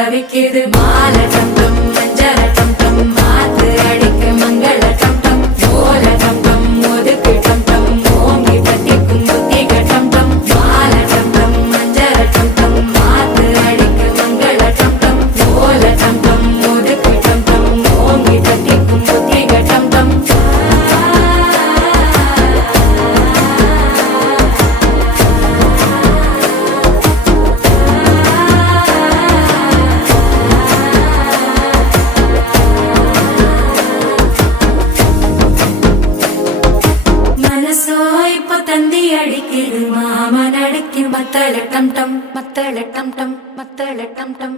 தவிக்குது மால டம் டம் மஞ்சள டம் டம் மாத்து அடிக்க மங்கள டம் டம் ஓல டம் டம் ஒதுக்கு டம் டம் ஓங்கி தட்டிக்கும் புத்திக டம் டம் மால டம் டம் மஞ்சள டம் டம் மாத்து அடிக்க மங்கள டம் டம் ஓல டம் டம் ஒதுக்கு டம் டம் ஓங்கி தட்டிக்கும் புத்திக டம் டம் இப்போ தந்தி அடிக்குது மாமன் அடிக்கு மத்தள டம் டம் மத்தள டம் டம் மத்தள டம் டம்